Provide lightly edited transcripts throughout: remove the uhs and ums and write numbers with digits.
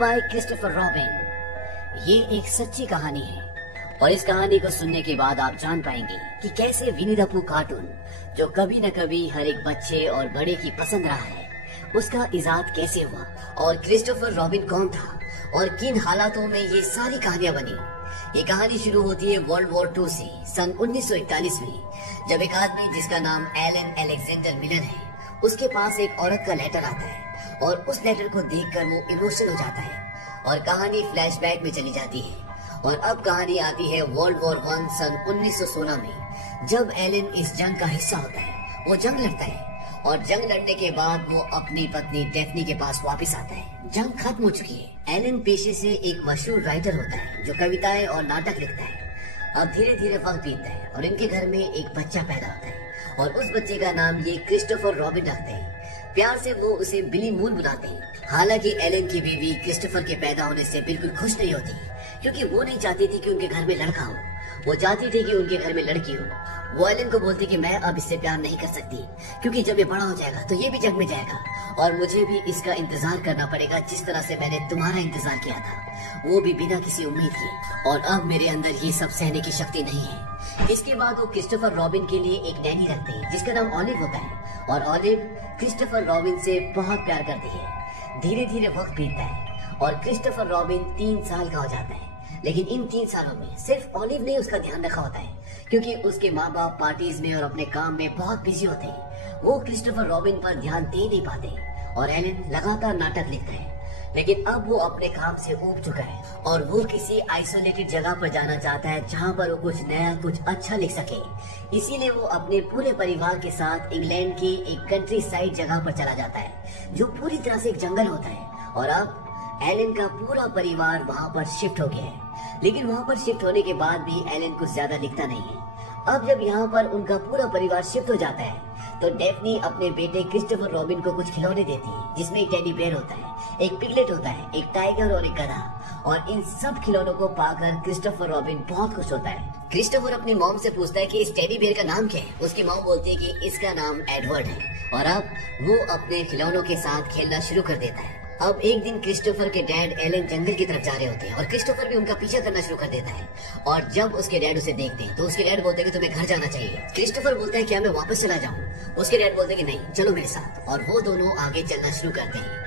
Bye Christopher robin. ये एक सच्ची कहानी है और इस कहानी को सुनने के बाद आप जान पाएंगे कि कैसे विनी द पूह कार्टून, जो कभी न कभी हर एक बच्चे और बड़े की पसंद रहा है, उसका इजाद कैसे हुआ और क्रिस्टोफर रॉबिन कौन था और किन हालातों में ये सारी कहानियां बनी। ये कहानी शुरू होती है वर्ल्ड वॉर 2 से सन 1941 में, जब एक आदमी जिसका नाम एलन अलेक्जेंडर मिलर है, उसके पास एक औरत का लेटर आता है और उस लेटर को देखकर वो इमोशनल हो जाता है और कहानी फ्लैशबैक में चली जाती है। और अब कहानी आती है वर्ल्ड वॉर 1 सन 1916 में, जब एलन इस जंग का हिस्सा होता है। वो जंग लड़ता है और जंग लड़ने के बाद वो अपनी पत्नी डेफनी के पास वापस आता है। जंग खत्म हो चुकी है। एलन पेशे से एक मशहूर राइटर होता है जो कविताएं और नाटक लिखता है। अब धीरे धीरे वक्त बीतता है और इनके घर में एक बच्चा पैदा होता है और उस बच्चे का नाम ये क्रिस्टोफर रॉबिन रखते हैं। प्यार से वो उसे बिली मून बुलाते हैं। हालांकि एलन की बीवी क्रिस्टोफर के पैदा होने से बिल्कुल खुश नहीं होती, क्योंकि वो नहीं चाहती थी कि उनके घर में लड़का हो, वो चाहती थी कि उनके घर में लड़की हो। वो एलन को बोलती कि मैं अब इससे प्यार नहीं कर सकती, क्योंकि जब ये बड़ा हो जाएगा तो ये भी जंग में जाएगा और मुझे भी इसका इंतजार करना पड़ेगा जिस तरह से मैंने तुम्हारा इंतजार किया था, वो भी बिना किसी उम्मीद के। और अब मेरे अंदर ये सब सहने की शक्ति नहीं है। इसके बाद वो क्रिस्टोफर रॉबिन के लिए एक नैनी रखते हैं जिसका नाम ऑलिव होता है और ऑलिव क्रिस्टोफर रॉबिन से बहुत प्यार करती है। धीरे धीरे वक्त बीतता है और क्रिस्टोफर रॉबिन 3 साल का हो जाता है। लेकिन इन 3 सालों में सिर्फ ऑलिव ने उसका ध्यान रखा होता है, क्योंकि उसके माँ बाप पार्टीज में और अपने काम में बहुत बिजी होते हैं। वो क्रिस्टोफर रॉबिन पर ध्यान दे नहीं पाते और एलन लगातार नाटक लिखता है। लेकिन अब वो अपने काम से ऊब चुका है और वो किसी आइसोलेटेड जगह पर जाना चाहता है जहाँ पर वो कुछ नया, कुछ अच्छा लिख सके। इसीलिए वो अपने पूरे परिवार के साथ इंग्लैंड की एक कंट्री साइड जगह पर चला जाता है, जो पूरी तरह से एक जंगल होता है। और अब एलन का पूरा परिवार वहाँ पर शिफ्ट हो गया है। लेकिन वहाँ पर शिफ्ट होने के बाद भी एलन कुछ ज्यादा लिखता नहीं है। अब जब यहाँ पर उनका पूरा परिवार शिफ्ट हो जाता है तो डेफनी अपने बेटे क्रिस्टोफर रॉबिन को कुछ खिलौने देती है, जिसमें एक टेडी बेयर होता है, एक पिगलेट होता है, एक टाइगर और एक गधा। और इन सब खिलौनों को पाकर क्रिस्टोफर रॉबिन बहुत खुश होता है। क्रिस्टोफर अपनी मॉम से पूछता है कि इस टेडी बेयर का नाम क्या है। उसकी मॉम बोलती है कि इसका नाम एडवर्ड है। और अब वो अपने खिलौनों के साथ खेलना शुरू कर देता है। अब एक दिन क्रिस्टोफर के डैड एलन जंगल की तरफ जा रहे होते हैं और क्रिस्टोफर भी उनका पीछा करना शुरू कर देता है। और जब उसके डैड उसे देखते हैं तो उसके डैड बोलते हैं कि तुम्हें घर जाना चाहिए। क्रिस्टोफर बोलता है क्या मैं वापस चला जाऊं? उसके डैड बोलते हैं कि नहीं, चलो मेरे साथ। और वो दोनों आगे चलना शुरू करते हैं।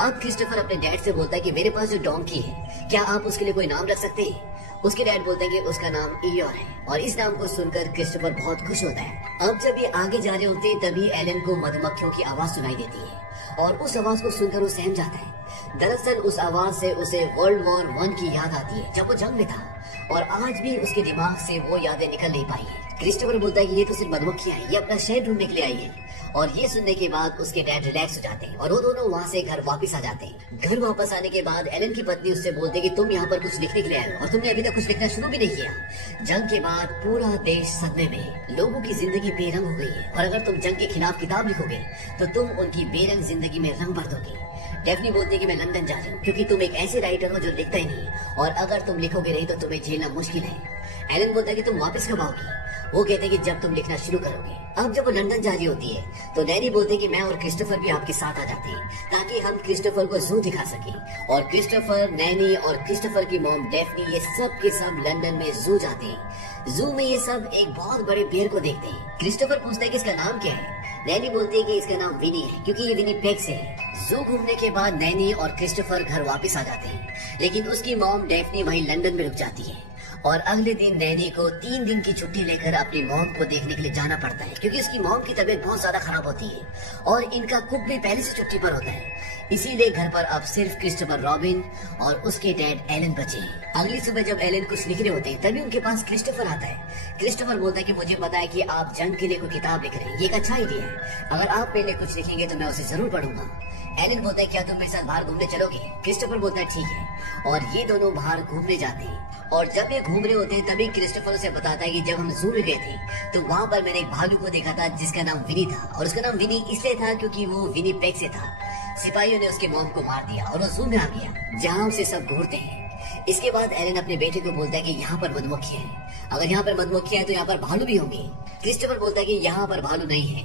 अब क्रिस्टोफर अपने डैड से बोलता है कि मेरे पास जो डोंकी है, क्या आप उसके लिए कोई नाम रख सकते हैं? उसके डैड बोलते हैं कि उसका नाम ईयोर है। और इस नाम को सुनकर क्रिस्टोफर बहुत खुश होता है। अब जब ये आगे जा रहे होते हैं तभी एलन को मधुमक्खियों की आवाज सुनाई देती है और उस आवाज को सुनकर वो सहम जाता है। दरअसल उस आवाज से उसे वर्ल्ड वॉर 1 की याद आती है, जब वो जंग में था और आज भी उसके दिमाग से वो यादें निकल नहीं पाई है। क्रिस्टोफर बोलता है कि ये तो सिर्फ मधुमक्खियां हैं, ये अपना शहर ढूंढने के लिए आई है। और ये सुनने के बाद उसके डैड रिलैक्स हो जाते हैं और वो दोनों वहाँ से घर वापस आ जाते हैं। घर वापस आने के बाद एलन की पत्नी उससे बोलती है कि तुम यहाँ पर कुछ लिखने के लिए आए हो और तुमने अभी तक कुछ लिखना शुरू भी नहीं किया। जंग के बाद पूरा देश सदमे में, लोगों की जिंदगी बेरंग हो गई है और अगर तुम जंग के खिलाफ किताब लिखोगे तो तुम उनकी बेरंग जिंदगी में रंग भर दोगे। डेफनी बोलती है कि मैं लंदन जा रही हूँ, क्योंकि तुम एक ऐसे राइटर हो जो लिखता ही नहीं और अगर तुम लिखोगे नहीं तो तुम्हें झेलना मुश्किल है। एलन बोलता है कि तुम वापस कब आओगी? वो कहते हैं कि जब तुम लिखना शुरू करोगे। अब जब वो लंदन जा रही होती है तो नैनी बोलते हैं कि मैं और क्रिस्टोफर भी आपके साथ आ जाते हैं, ताकि हम क्रिस्टोफर को जू दिखा सकें। और क्रिस्टोफर, नैनी और क्रिस्टोफर की मॉम डेफनी, ये सब के सब लंदन में जू जाते हैं। जू में ये सब एक बहुत बड़े बेर को देखते हैं। क्रिस्टोफर पूछता है कि इसका नाम क्या है। नैनी बोलती है कि इसका नाम विनी है, क्योंकि ये विनी पेग से है। जू घूमने के बाद नैनी और क्रिस्टोफर घर वापस आ जाते हैं, लेकिन उसकी मॉम डेफनी वहीं लंदन में रुक जाती है। और अगले दिन नैनी को 3 दिन की छुट्टी लेकर अपनी मॉम को देखने के लिए जाना पड़ता है, क्योंकि उसकी मॉम की तबीयत बहुत ज्यादा खराब होती है और इनका कुक भी पहले से छुट्टी पर होता है। इसीलिए घर पर अब सिर्फ क्रिस्टोफर रॉबिन और उसके डैड एलन बचे हैं। अगली सुबह जब एलन कुछ लिख रहे होते हैं तभी उनके पास क्रिस्टोफर आता है। क्रिस्टोफर बोलता है कि मुझे पता है कि आप जंग के लिए कोई किताब लिख रहे हैं, ये एक अच्छा आइडिया है। अगर आप मेरे लिए कुछ लिखेंगे तो मैं उसे जरूर पढ़ूंगा। एलन बोलता है क्या तुम मेरे साथ बाहर घूमने चलोगे? क्रिस्टोफर बोलता है ठीक है। और ये दोनों बाहर घूमने जाते हैं और जब ये घूम रहे होते हैं तभी क्रिस्टोफर उसे बताता है कि जब हम जू में गए थे तो वहाँ पर मैंने एक भालू को देखा था जिसका नाम विनी था। और उसका नाम विनी इसलिए था क्योंकि वो विनी पेग से था। सिपाहियों ने उसके मॉम को मार दिया और वो जू में आ गया, जहाँ उसे सब घूरते हैं। इसके बाद एलन अपने बेटे को बोलता है कि यहाँ पर मधुमक्खियां हैं, अगर यहाँ पर मधुमक्खियां हैं तो यहाँ पर भालू भी होंगे। क्रिस्टोफर बोलता है कि यहाँ पर भालू नहीं है।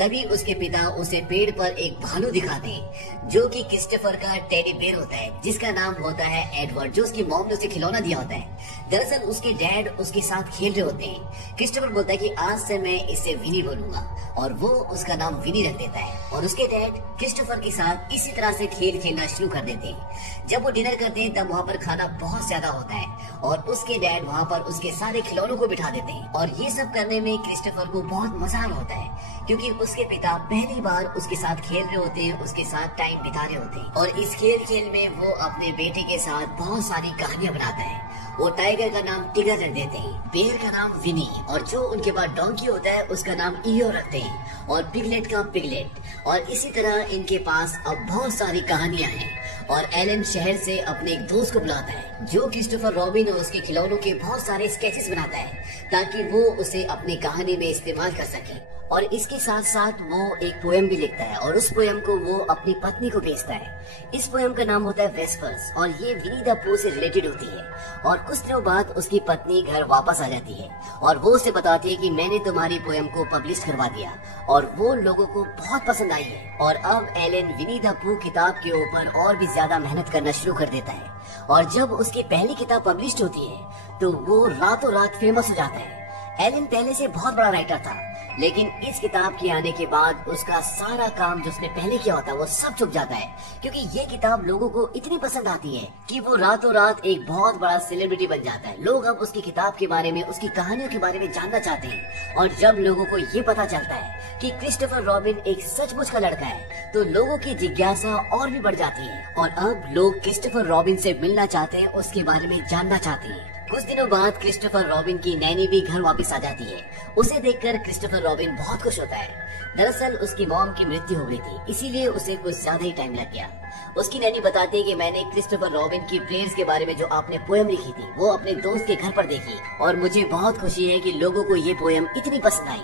तभी उसके पिता उसे पेड़ पर एक भालू दिखाते हैं जो कि क्रिस्टोफर का टेडी बेयर होता है, जिसका नाम होता है एडवर्ड, जो उसकी मॉम ने उसे खिलौना दिया होता है। दरअसल उसके डैड उसके साथ खेल रहे होते हैं। क्रिस्टोफर बोलता है कि आज से मैं इसे विनी बोलूंगा और वो उसका नाम विनी रख देता है। और उसके डैड क्रिस्टोफर के साथ इसी तरह से खेल खेलना शुरू कर देते हैं। जब वो डिनर करते हैं तब वहाँ पर खाना बहुत ज्यादा होता है और उसके डैड वहाँ पर उसके सारे खिलौनों को बिठा देते हैं। और ये सब करने में क्रिस्टोफर को बहुत मजा आ रहा होता है क्योंकि उसके पिता पहली बार उसके साथ खेल रहे होते हैं, उसके साथ टाइम बिता रहे होते हैं। और इस खेल में वो अपने बेटे के साथ बहुत सारी कहानियां बनाता है। वो टाइगर का नाम टिगर रख देते हैं, बेर का नाम विनी, और जो उनके पास डोंकी होता है उसका नाम ईयो रखते हैं, और पिगलेट का पिगलेट। और इसी तरह इनके पास अब बहुत सारी कहानियां हैं। और एलन शहर से अपने एक दोस्त को बुलाता है जो क्रिस्टोफर रॉबिन और उसके खिलौनों के बहुत सारे स्केचेस बनाता है ताकि वो उसे अपनी कहानी में इस्तेमाल कर सके। और इसके साथ साथ वो एक पोएम भी लिखता है और उस पोएम को वो अपनी पत्नी को भेजता है। इस पोएम का नाम होता है वेस्पर्स और ये विनी द पू से रिलेटेड होती है। और कुछ दिनों बाद उसकी पत्नी घर वापस आ जाती है और वो उसे बताती है कि मैंने तुम्हारी पोएम को पब्लिश करवा दिया और वो लोगों को बहुत पसंद आई है। और अब एलन विनी द पू किताब के ऊपर और भी ज्यादा मेहनत करना शुरू कर देता है। और जब उसकी पहली किताब पब्लिश होती है तो वो रातों रात फेमस हो जाता है। एलन पहले से बहुत बड़ा राइटर था, लेकिन इस किताब के आने के बाद उसका सारा काम जो उसने पहले किया होता वो सब चुक जाता है क्योंकि ये किताब लोगों को इतनी पसंद आती है कि वो रातों रात एक बहुत बड़ा सेलिब्रिटी बन जाता है। लोग अब उसकी किताब के बारे में, उसकी कहानियों के बारे में जानना चाहते हैं। और जब लोगों को ये पता चलता है कि क्रिस्टोफर रॉबिन एक सचमुच का लड़का है तो लोगों की जिज्ञासा और भी बढ़ जाती है और अब लोग क्रिस्टोफर रॉबिन से मिलना चाहते हैं, उसके बारे में जानना चाहते हैं। कुछ दिनों बाद क्रिस्टोफर रॉबिन की नैनी भी घर वापस आ जाती है। उसे देखकर क्रिस्टोफर रॉबिन बहुत खुश होता है। दरअसल उसकी मॉम की मृत्यु हो गई थी, इसीलिए उसे कुछ ज्यादा ही टाइम लग गया। उसकी नैनी बताती है कि मैंने क्रिस्टोफर रॉबिन की प्रेयर्स के बारे में जो आपने पोएम लिखी थी वो अपने दोस्त के घर पर देखी और मुझे बहुत खुशी है कि लोगों को ये पोएम इतनी पसंद आई।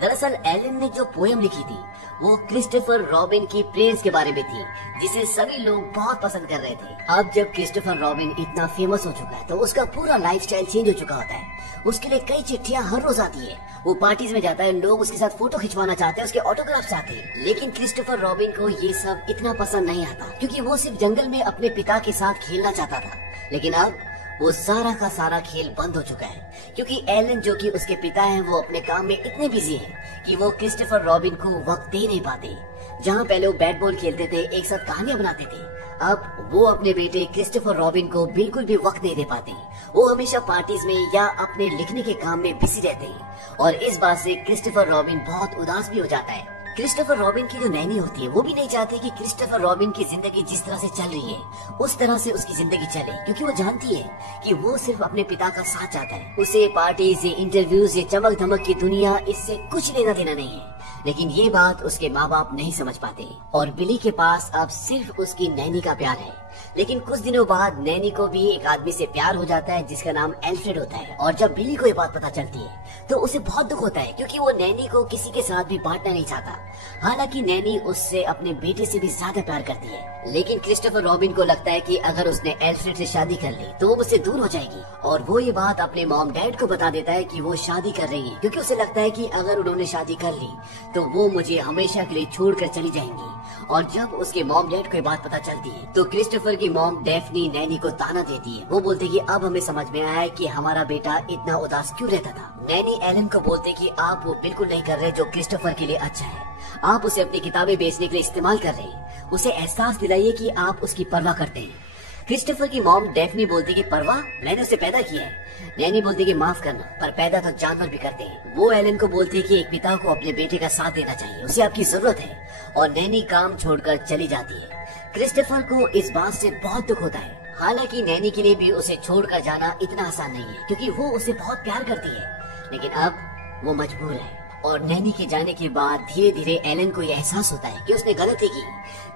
दरअसल एलन ने जो पोएम लिखी थी वो क्रिस्टोफर रॉबिन की प्रेयर्स के बारे में थी जिसे सभी लोग बहुत पसंद कर रहे थे। अब जब क्रिस्टोफर रॉबिन इतना फेमस हो चुका है तो उसका पूरा लाइफस्टाइल चेंज हो चुका होता है। उसके लिए कई चिट्ठियां हर रोज आती है। वो पार्टीज में जाता है, लोग उसके साथ फोटो खिंचवाना चाहते हैं, उसके ऑटोग्राफ चाहते हैं। लेकिन क्रिस्टोफर रॉबिन को ये सब इतना पसंद नहीं आता क्योंकि वो सिर्फ जंगल में अपने पिता के साथ खेलना चाहता था। लेकिन अब वो सारा का सारा खेल बंद हो चुका है क्योंकि एलन जो कि उसके पिता हैं वो अपने काम में इतने बिजी हैं कि वो क्रिस्टोफर रॉबिन को वक्त दे नहीं पाते। जहाँ पहले वो बैट बॉल खेलते थे, एक साथ कहानियां बनाते थे, अब वो अपने बेटे क्रिस्टोफर रॉबिन को बिल्कुल भी वक्त नहीं दे पाते। वो हमेशा पार्टीज में या अपने लिखने के काम में बिजी रहते हैं और इस बात से क्रिस्टोफर रॉबिन बहुत उदास भी हो जाता है। क्रिस्टोफर रॉबिन की जो नैनी होती है वो भी नहीं चाहती कि क्रिस्टोफर रॉबिन की जिंदगी जिस तरह से चल रही है उस तरह से उसकी जिंदगी चले क्योंकि वो जानती है कि वो सिर्फ अपने पिता का साथ चाहता है। उसे पार्टीज, इंटरव्यूज, चमक धमक की दुनिया इससे कुछ लेना देना नहीं है। लेकिन ये बात उसके माँ बाप नहीं समझ पाते और बिली के पास अब सिर्फ उसकी नैनी का प्यार है। लेकिन कुछ दिनों बाद नैनी को भी एक आदमी से प्यार हो जाता है जिसका नाम एल्फ्रेड होता है। और जब बिली को ये बात पता चलती है तो उसे बहुत दुख होता है क्योंकि वो नैनी को किसी के साथ भी बांटना नहीं चाहता। हालांकि नैनी उससे अपने बेटे से भी ज्यादा प्यार करती है। लेकिन क्रिस्टोफर रॉबिन को लगता है कि अगर उसने एल्फ्रेड से शादी कर ली तो वो मुझसे दूर हो जाएगी और वो ये बात अपने मॉम डैड को बता देता है कि वो शादी कर रही है क्योंकि उसे लगता है कि अगर उन्होंने शादी कर ली तो वो मुझे हमेशा के लिए छोड़कर चली जाएंगी। और जब उसके मॉम डैड को ये बात पता चलती है तो क्रिस्टोफर की मॉम डेफनी नैनी को ताना देती है। वो बोलते कि अब हमें समझ में आया है कि हमारा बेटा इतना उदास क्यों रहता था। नैनी एलन को बोलते कि आप वो बिल्कुल नहीं कर रहे जो क्रिस्टोफर के लिए अच्छा है। आप उसे अपनी किताबें बेचने के लिए इस्तेमाल कर रहे हैं। उसे एहसास दिलाइए कि आप उसकी परवाह करते हैं। क्रिस्टोफर की मॉम डेफनी बोलती कि परवाह, मैंने उसे पैदा किया है। नैनी बोलती कि माफ करना, पर पैदा तो जानवर भी करते हैं। वो एलन को बोलती है कि एक पिता को अपने बेटे का साथ देना चाहिए, उसे आपकी जरूरत है। और नैनी काम छोड़कर चली जाती है। क्रिस्टोफर को इस बात से बहुत दुख होता है। हालांकि नैनी के लिए भी उसे छोड़कर जाना इतना आसान नहीं है क्योंकि वो उसे बहुत प्यार करती है। लेकिन अब वो मजबूर है। और नैनी के जाने के बाद धीरे धीरे एलन को यह एहसास होता है कि उसने गलती की।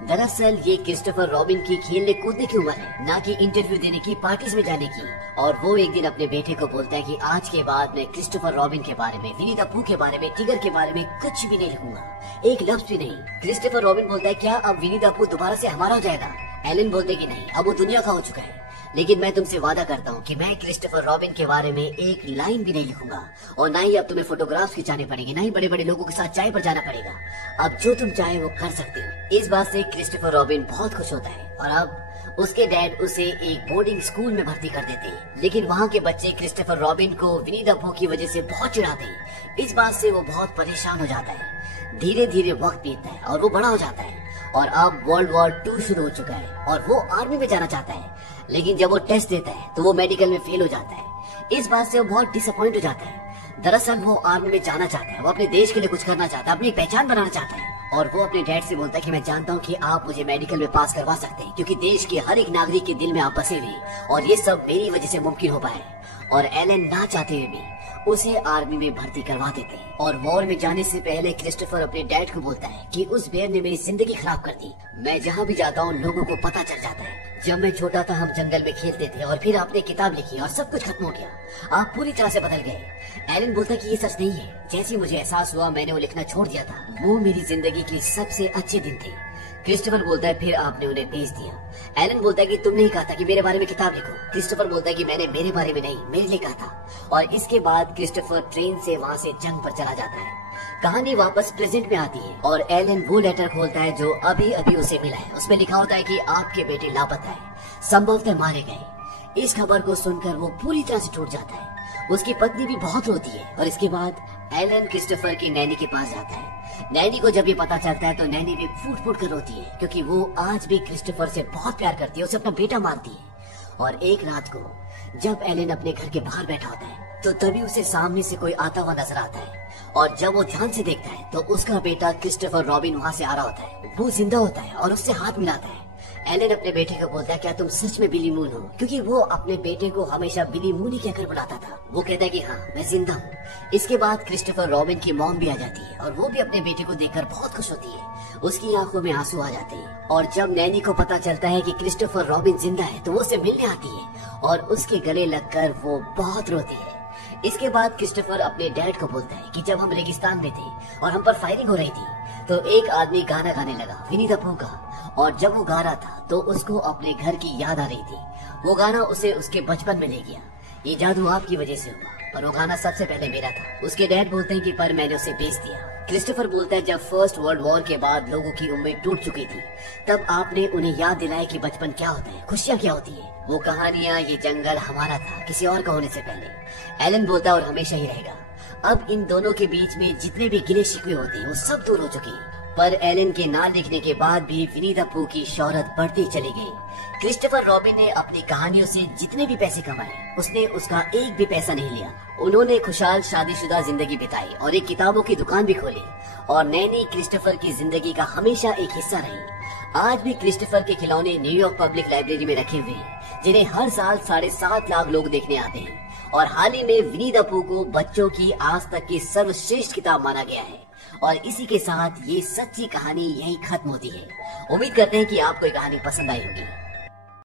दरअसल ये क्रिस्टोफर रॉबिन की खेलने कूदने की उम्र है, ना कि इंटरव्यू देने की, पार्टीज में जाने की। और वो एक दिन अपने बेटे को बोलता है कि आज के बाद मैं क्रिस्टोफर रॉबिन के बारे में, विनी द पू के बारे में, टिगर के बारे में कुछ भी नहीं लिखूंगा, एक लफ्ज भी नहीं। क्रिस्टोफर रॉबिन बोलता है क्या अब विनी द पू दोबारा से हमारा हो जाएगा? एलन बोलते कि नहीं, अब वो दुनिया का हो चुका है। लेकिन मैं तुमसे वादा करता हूँ कि मैं क्रिस्टोफर रॉबिन के बारे में एक लाइन भी नहीं लिखूंगा, और ना ही अब तुम्हें फोटोग्राफ्स खिंचाने पड़ेंगे, ना ही बड़े बड़े लोगों के साथ चाय पर जाना पड़ेगा। अब जो तुम चाहे वो कर सकते हो। इस बात से क्रिस्टोफर रॉबिन बहुत खुश होता है और अब उसके डैड उसे एक बोर्डिंग स्कूल में भर्ती कर देते हैं। लेकिन वहाँ के बच्चे क्रिस्टोफर रॉबिन को विनी द पू की वजह से बहुत चिढ़ाते हैं। इस बात से वो बहुत परेशान हो जाता है। धीरे धीरे वक्त बीतता है और वो बड़ा हो जाता है और अब वर्ल्ड वॉर 2 शुरू हो चुका है और वो आर्मी में जाना चाहता है। लेकिन जब वो टेस्ट देता है तो वो मेडिकल में फेल हो जाता है। इस बात से वो बहुत डिसअपॉइंट हो जाता है। दरअसल वो आर्मी में जाना चाहता है, वो अपने देश के लिए कुछ करना चाहता है, अपनी पहचान बनाना चाहता है। और वो अपने डैड से बोलता है कि मैं जानता हूँ कि आप मुझे मेडिकल में पास करवा सकते हैं, क्योंकि देश के हर एक नागरिक के दिल में आप बसे हुए और ये सब मेरी वजह से मुमकिन हो पाए। और एलन ना चाहते हुए भी उसे आर्मी में भर्ती करवा देते हैं। और वॉर में जाने से पहले क्रिस्टोफर अपने डैड को बोलता है कि उस बेर ने मेरी जिंदगी खराब कर दी। मैं जहाँ भी जाता हूँ लोगों को पता चल जाता है। जब मैं छोटा था हम जंगल में खेलते थे और फिर आपने किताब लिखी और सब कुछ खत्म हो गया। आप पूरी तरह से बदल गए। एलन बोलता है कि ये सच नहीं है। जैसे मुझे एहसास हुआ मैंने वो लिखना छोड़ दिया था। वो मेरी जिंदगी की सबसे अच्छे दिन थे। क्रिस्टोफर बोलता है फिर आपने उन्हें भेज दिया। एलन बोलता है कि तुमने ही कहा था कि मेरे बारे में किताब लिखो। क्रिस्टोफर बोलता है कि मैंने मेरे बारे में नहीं, मेरे लिए कहा था। और इसके बाद क्रिस्टोफर ट्रेन से वहाँ से जंग पर चला जाता है। कहानी वापस प्रेजेंट में आती है और एलन वो लेटर खोलता है जो अभी अभी उसे मिला है। उसमें लिखा होता है कि आपके बेटे लापता है, संभवतः मारे गए। इस खबर को सुनकर वो पूरी तरह से टूट जाता है। उसकी पत्नी भी बहुत रोती है और इसके बाद एलन क्रिस्टोफर की नैनी के पास जाता है। नैनी को जब ये पता चलता है तो नैनी भी फूट फूट कर रोती है, क्योंकि वो आज भी क्रिस्टोफर से बहुत प्यार करती है, उसे अपना बेटा मानती है। और एक रात को जब एलन अपने घर के बाहर बैठा होता है तो तभी उसे सामने से कोई आता हुआ नजर आता है। और जब वो ध्यान से देखता है तो उसका बेटा क्रिस्टोफर रॉबिन वहाँ से आ रहा होता है। वो जिंदा होता है और उससे हाथ मिलाता है। एलन अपने बेटे को बोलता है क्या तुम सच में बिली मून हो, क्योंकि वो अपने बेटे को हमेशा बिली मून ही कहकर बुलाता था। वो कहता है कि हाँ मैं जिंदा हूँ। इसके बाद क्रिस्टोफर रॉबिन की मॉम भी आ जाती है और वो भी अपने बेटे को देखकर बहुत खुश होती है। उसकी आंखों में आंसू आ जाते हैं। और जब नैनी को पता चलता है कि क्रिस्टोफर रॉबिन जिंदा है तो वो उससे मिलने आती है और उसके गले लगकर वो बहुत रोती है। इसके बाद क्रिस्टोफर अपने डैड को बोलता है कि जब हम रेगिस्तान में थे और हम पर फायरिंग हो रही थी तो एक आदमी गाना गाने लगा विनी द पू का। और जब वो गा रहा था तो उसको अपने घर की याद आ रही थी। वो गाना उसे उसके बचपन में ले गया। ये जादू आपकी वजह से हुआ, पर वो गाना सबसे पहले मेरा था। उसके डैड बोलते हैं कि पर मैंने उसे बेच दिया। क्रिस्टोफर बोलता है जब फर्स्ट वर्ल्ड वॉर के बाद लोगों की उम्मीद टूट चुकी थी तब आपने उन्हें याद दिलाया कि बचपन क्या होता है, खुशियाँ क्या होती है। वो कहानियाँ, ये जंगल हमारा था किसी और का होने से पहले। एलन बोलता है और हमेशा ही रहेगा। अब इन दोनों के बीच में जितने भी गिले शिकवे होते हैं वो सब दूर हो चुके हैं। पर एलन के ना लिखने के बाद भी विनी द पू की शोहरत बढ़ती चली गई। क्रिस्टोफर रॉबिन ने अपनी कहानियों से जितने भी पैसे कमाए उसने उसका एक भी पैसा नहीं लिया। उन्होंने खुशहाल शादीशुदा जिंदगी बिताई और एक किताबों की दुकान भी खोली। और नैनी क्रिस्टोफर की जिंदगी का हमेशा एक हिस्सा रही। आज भी क्रिस्टोफर के खिलौने न्यूयॉर्क पब्लिक लाइब्रेरी में रखे हुए हैं, जिन्हें हर साल 7.5 लाख लोग देखने आते हैं। और हाल ही में विनी द पू को बच्चों की आज तक की सर्वश्रेष्ठ किताब माना गया है। और इसी के साथ ये सच्ची कहानी यहीं खत्म होती है। उम्मीद करते हैं कि आपको ये कहानी पसंद आई होगी।